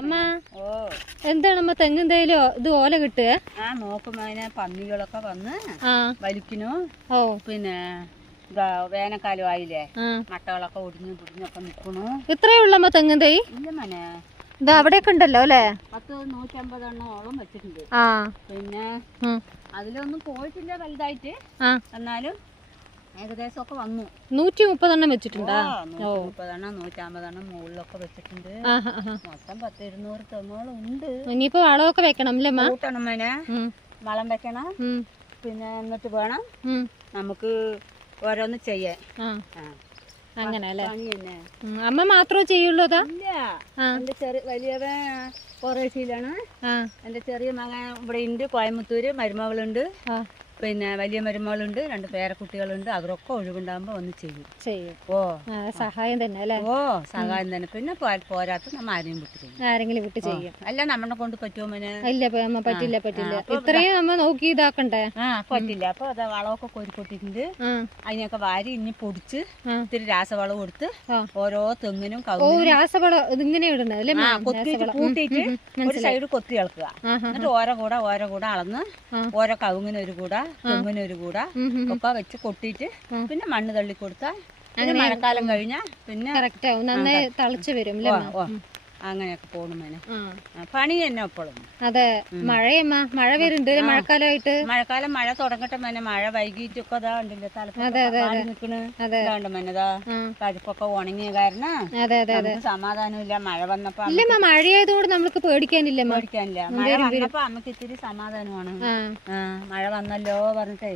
അമ്മ എന്താണ് അമ്മ തെങ്ങെന്തേലോ ഇത് ഓല കിട്ടുക? നോക്കുമ്പോ അതിനെ പന്നികളൊക്കെ വന്ന് വലിക്കണു. പിന്നെ വേനൽക്കാലം ആയില്ലേ, മട്ടകളൊക്കെ ഒടിഞ്ഞൊക്കെ നിക്കണു. ഇത്രയേ ഉള്ളമ്മ തെങ്ങും തൈ? ഇല്ല മനെ, ഇത് അവിടെയൊക്കെ ഉണ്ടല്ലോ അല്ലേ? 150 എണ്ണോളം വെച്ചിട്ടുണ്ട്. പിന്നെ അതിലൊന്നും പോയിട്ടില്ല വലുതായിട്ട്, എന്നാലും ഏകദേശം ഒക്കെ വന്നു. 130 എണ്ണം വെച്ചിട്ടുണ്ടോ? 130 എണ്ണം 150 എണ്ണം മുകളിലൊക്കെ വെച്ചിട്ടുണ്ട്. മൊത്തം 100-200 തെങ്ങോളം ഉണ്ട്. ഇനിയിപ്പോ വളമൊക്കെ വെക്കണം അല്ലേ? കൂട്ടണം മേനെ, വളം വെക്കണം. പിന്നെ എന്നിട്ട് വേണം നമുക്ക് ഓരോന്ന് ചെയ്യാൻ. അങ്ങനെ അല്ലേ? അമ്മ മാത്രമേ ചെയ്യുള്ളൂ? അതാ ഇല്ല, എന്റെ ചെറിയ വലിയവൻ കൊറേശ്ശിയിലാണ്. എന്റെ ചെറിയ മകൻ ഇവിടെ ഉണ്ട്, കോയമ്പത്തൂര്. മരുമകളുണ്ട്, പിന്നെ വലിയ മരുമകളുണ്ട്, 2 പേരക്കുട്ടികളുണ്ട്. അവരൊക്കെ ഒഴിവുണ്ടാകുമ്പോ ഒന്ന് ചെയ്യും. സഹായം തന്നെ അല്ലേ? സഹായം തന്നെ. പിന്നെ പോരാത്ത നമ്മ ആരെയും വിട്ട് ചെയ്യും. ആരെങ്കിലും വിട്ട് ചെയ്യും. അല്ല നമ്മളെ കൊണ്ട് പറ്റുമോ മോനെ? ഇല്ല, പറ്റില്ല. ഇത്രയും നമ്മ നോക്കി ഇതാക്കണ്ടേ? പറ്റില്ല. അപ്പൊ അത് വളമൊക്കെ കോരിക്കൊട്ടിട്ടുണ്ട്. അതിനൊക്കെ വാരി ഇനി പൊടിച്ച് ഇത്തിരി രാസവളം കൊടുത്ത് ഓരോ തെങ്ങിനും രാസവളം ഇതിങ്ങനെ ഇടുന്നത് അല്ലേ? കൊത്തിയിട്ട് കൂട്ടിയിട്ട് ഒരു സൈഡ് കൊത്തി ഇളക്കുക. എന്നിട്ട് ഓരോ കൂടെ അളന്ന് ഓരോ കവുങ്ങിന് ഒരു കൂട, തെങ്ങിന് ഒരു കൂട ഒക്കെ വെച്ച് കൊട്ടിയിട്ട് പിന്നെ മണ്ണ് തള്ളി കൊടുത്താൽ മഴക്കാലം കഴിഞ്ഞാ പിന്നെ കറക്റ്റ് ആവും, നന്നായി തളിച്ചു വരും. അങ്ങനെയൊക്കെ പോകണം മേനെ. പണി തന്നെ എപ്പോഴും. അതെ, മഴ വരുന്നുണ്ട് മഴക്കാലമായിട്ട്. മഴക്കാലം മഴ തുടങ്ങട്ടെ മേനെ. മഴ വൈകിട്ടൊക്കെ ഇതാ ഉണ്ടല്ലോ തലപ്പൊക്കെ നിക്കണ്. ഇതാണ്ട് മേനതാ തരിപ്പൊക്കെ ഉണങ്ങിയ കാരണം സമാധാനം ഇല്ല. മഴ വന്നപ്പോ മഴയായതുകൊണ്ട് നമുക്ക് പേടിക്കാനില്ല. മഴ വന്നപ്പോ അമ്മക്ക് ഇത്തിരി സമാധാനമാണ്. മഴ വന്നല്ലോ പറഞ്ഞിട്ടേ.